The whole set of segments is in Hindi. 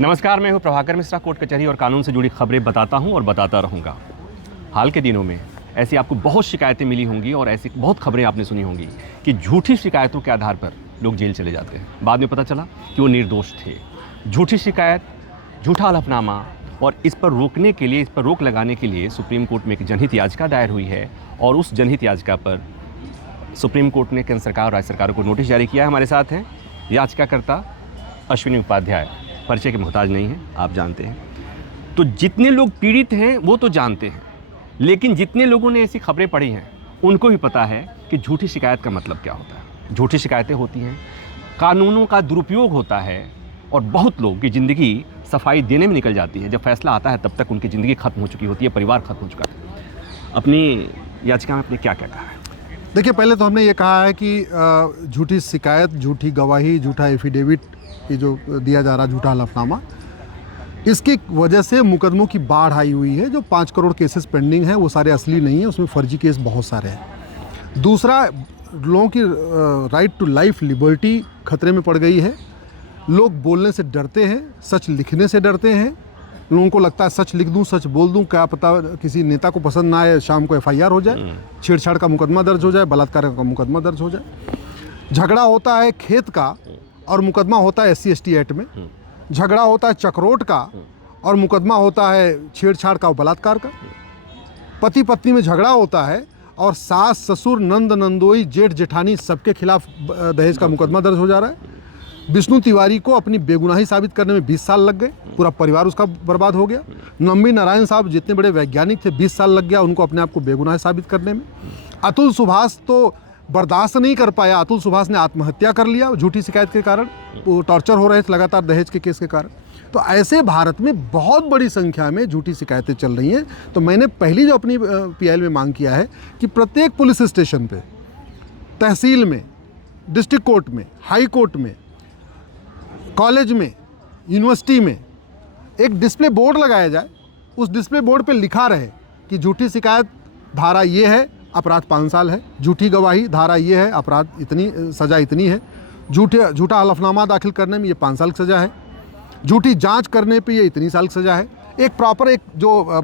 नमस्कार, मैं हूं प्रभाकर मिश्रा। कोर्ट कचहरी और कानून से जुड़ी खबरें बताता हूं और बताता रहूंगा। हाल के दिनों में ऐसी आपको बहुत शिकायतें मिली होंगी और ऐसी बहुत खबरें आपने सुनी होंगी कि झूठी शिकायतों के आधार पर लोग जेल चले जाते हैं। बाद में पता चला कि वो निर्दोष थे। झूठी शिकायत, झूठा हलफनामा, और इस पर रोकने के लिए, इस पर रोक लगाने के लिए सुप्रीम कोर्ट में एक जनहित याचिका दायर हुई है और उस जनहित याचिका पर सुप्रीम कोर्ट ने केंद्र सरकार और राज्य सरकारों को नोटिस जारी किया है। हमारे साथ हैं याचिकाकर्ता अश्विनी उपाध्याय। परिचय के मोहताज नहीं हैं, आप जानते हैं। तो जितने लोग पीड़ित हैं वो तो जानते हैं, लेकिन जितने लोगों ने ऐसी खबरें पढ़ी हैं उनको भी पता है कि झूठी शिकायत का मतलब क्या होता है। झूठी शिकायतें होती हैं, कानूनों का दुरुपयोग होता है और बहुत लोग की ज़िंदगी सफाई देने में निकल जाती है। जब फैसला आता है तब तक उनकी ज़िंदगी खत्म हो चुकी होती है, परिवार खत्म हो चुका है। अपनी याचिका में आपने क्या क्या कहा है? देखिए, पहले तो हमने ये कहा है कि झूठी शिकायत, झूठी गवाही, झूठा एफिडेविट, ये जो दिया जा रहा झूठा हलफनामा, इसकी वजह से मुकदमों की बाढ़ आई हुई है। जो 5 करोड़ केसेस पेंडिंग हैं वो सारे असली नहीं हैं, उसमें फर्जी केस बहुत सारे हैं। दूसरा, लोगों की राइट टू लाइफ, लिबर्टी खतरे में पड़ गई है। लोग बोलने से डरते हैं, सच लिखने से डरते हैं। लोगों को लगता है सच लिख दूं, सच बोल दूं, क्या पता किसी नेता को पसंद ना आए, शाम को FIR हो जाए, छेड़छाड़ का मुकदमा दर्ज हो जाए, बलात्कार का मुकदमा दर्ज हो जाए। झगड़ा होता है खेत का और मुकदमा होता है SC ST एक्ट में। झगड़ा होता है चक्रोट का और मुकदमा होता है छेड़छाड़ का और बलात्कार का। पति पत्नी में झगड़ा होता है और सास ससुर, नंद नंदोई, जेठ जेठानी सबके खिलाफ दहेज का मुकदमा दर्ज हो जा रहा है। विष्णु तिवारी को अपनी बेगुनाही साबित करने में 20 साल लग गए, पूरा परिवार उसका बर्बाद हो गया। नम्बी नारायण साहब जितने बड़े वैज्ञानिक थे, 20 साल लग गया उनको अपने आप को बेगुनाह साबित करने में। अतुल सुभाष तो बर्दाश्त नहीं कर पाया, अतुल सुभाष ने आत्महत्या कर लिया झूठी शिकायत के कारण। वो टॉर्चर हो रहे थे लगातार दहेज के केस के कारण। तो ऐसे भारत में बहुत बड़ी संख्या में झूठी शिकायतें चल रही हैं। तो मैंने पहली जो अपनी PIL में मांग किया है कि प्रत्येक पुलिस स्टेशन पे, तहसील में, डिस्ट्रिक्ट कोर्ट में, हाई कोर्ट में, कॉलेज में, यूनिवर्सिटी में एक डिस्प्ले बोर्ड लगाया जाए। उस डिस्प्ले बोर्ड पे लिखा रहे कि झूठी शिकायत धारा ये है, अपराध 5 साल है। झूठी गवाही धारा ये है, अपराध इतनी, सज़ा इतनी है। झूठा हलफनामा दाखिल करने में ये 5 साल की सज़ा है। झूठी जांच करने पे ये इतनी साल की सज़ा है। एक प्रॉपर, एक जो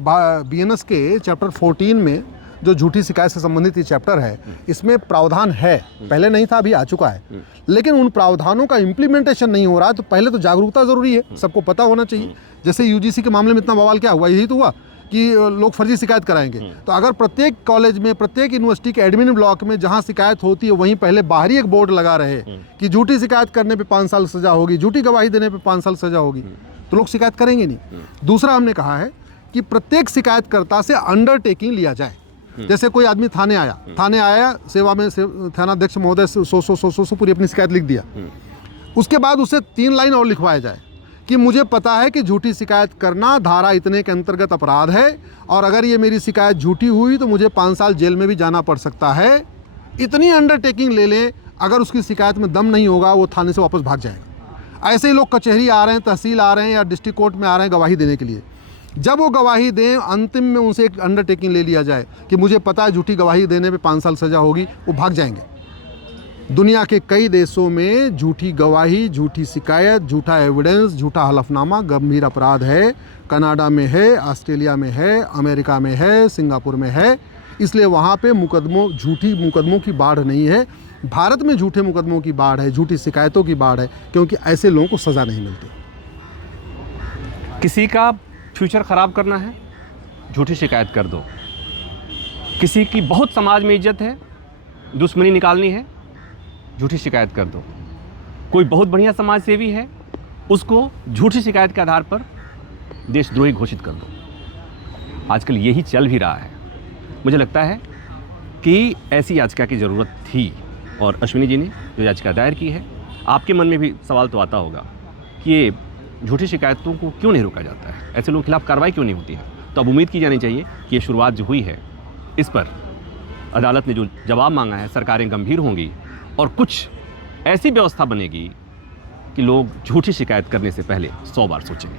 BNS के चैप्टर 14 में जो झूठी शिकायत से संबंधित ये चैप्टर है, इसमें प्रावधान है, पहले नहीं था, अभी आ चुका है। लेकिन उन प्रावधानों का इम्प्लीमेंटेशन नहीं हो रहा है। तो पहले तो जागरूकता ज़रूरी है, सबको पता होना चाहिए। जैसे UGC के मामले में इतना बवाल क्या हुआ, यही तो हुआ कि लोग फर्जी शिकायत कराएंगे। तो अगर प्रत्येक कॉलेज में, प्रत्येक यूनिवर्सिटी के एडमिन ब्लॉक में जहां शिकायत होती है वहीं पहले बाहरी एक बोर्ड लगा रहे कि झूठी शिकायत करने पे 5 साल सज़ा होगी, झूठी गवाही देने पे 5 साल सज़ा होगी, तो लोग शिकायत करेंगे नहीं। दूसरा, हमने कहा है कि प्रत्येक शिकायतकर्ता से अंडरटेकिंग लिया जाए। जैसे कोई आदमी थाने आया, सेवा में थानाध्यक्ष महोदय सो पूरी अपनी शिकायत लिख दिया। उसके बाद उसे 3 लाइन और लिखवाया जाए कि मुझे पता है कि झूठी शिकायत करना धारा इतने के अंतर्गत अपराध है और अगर ये मेरी शिकायत झूठी हुई तो मुझे 5 साल जेल में भी जाना पड़ सकता है। इतनी अंडरटेकिंग ले लें, अगर उसकी शिकायत में दम नहीं होगा वो थाने से वापस भाग जाएगा। ऐसे ही लोग कचहरी आ रहे हैं, तहसील आ रहे हैं या डिस्ट्रिक्ट कोर्ट में आ रहे हैं गवाही देने के लिए। जब वो गवाही दें, अंतिम में उनसे एक अंडरटेकिंग ले लिया जाए कि मुझे पता है झूठी गवाही देने पे 5 साल सज़ा होगी, वो भाग जाएंगे। दुनिया के कई देशों में झूठी गवाही, झूठी शिकायत, झूठा एविडेंस, झूठा हलफनामा गंभीर अपराध है। कनाडा में है, ऑस्ट्रेलिया में है, अमेरिका में है, सिंगापुर में है। इसलिए वहाँ पे झूठी मुकदमों की बाढ़ नहीं है। भारत में झूठे मुकदमों की बाढ़ है, झूठी शिकायतों की बाढ़ है, क्योंकि ऐसे लोगों को सज़ा नहीं मिलती। किसी का फ्यूचर ख़राब करना है, झूठी शिकायत कर दो। किसी की बहुत समाज में इज्जत है, दुश्मनी निकालनी है, झूठी शिकायत कर दो। कोई बहुत बढ़िया समाज सेवी है, उसको झूठी शिकायत के आधार पर देशद्रोही घोषित कर दो। आजकल यही चल भी रहा है। मुझे लगता है कि ऐसी याचिका की ज़रूरत थी और अश्विनी जी ने जो याचिका दायर की है, आपके मन में भी सवाल तो आता होगा कि ये झूठी शिकायतों को क्यों नहीं रोका जाता है, ऐसे लोगों के खिलाफ कार्रवाई क्यों नहीं होती है। तो अब उम्मीद की जानी चाहिए कि ये शुरुआत जो हुई है, इस पर अदालत ने जो जवाब मांगा है, सरकारें गंभीर होंगी और कुछ ऐसी व्यवस्था बनेगी कि लोग झूठी शिकायत करने से पहले 100 बार सोचेंगे।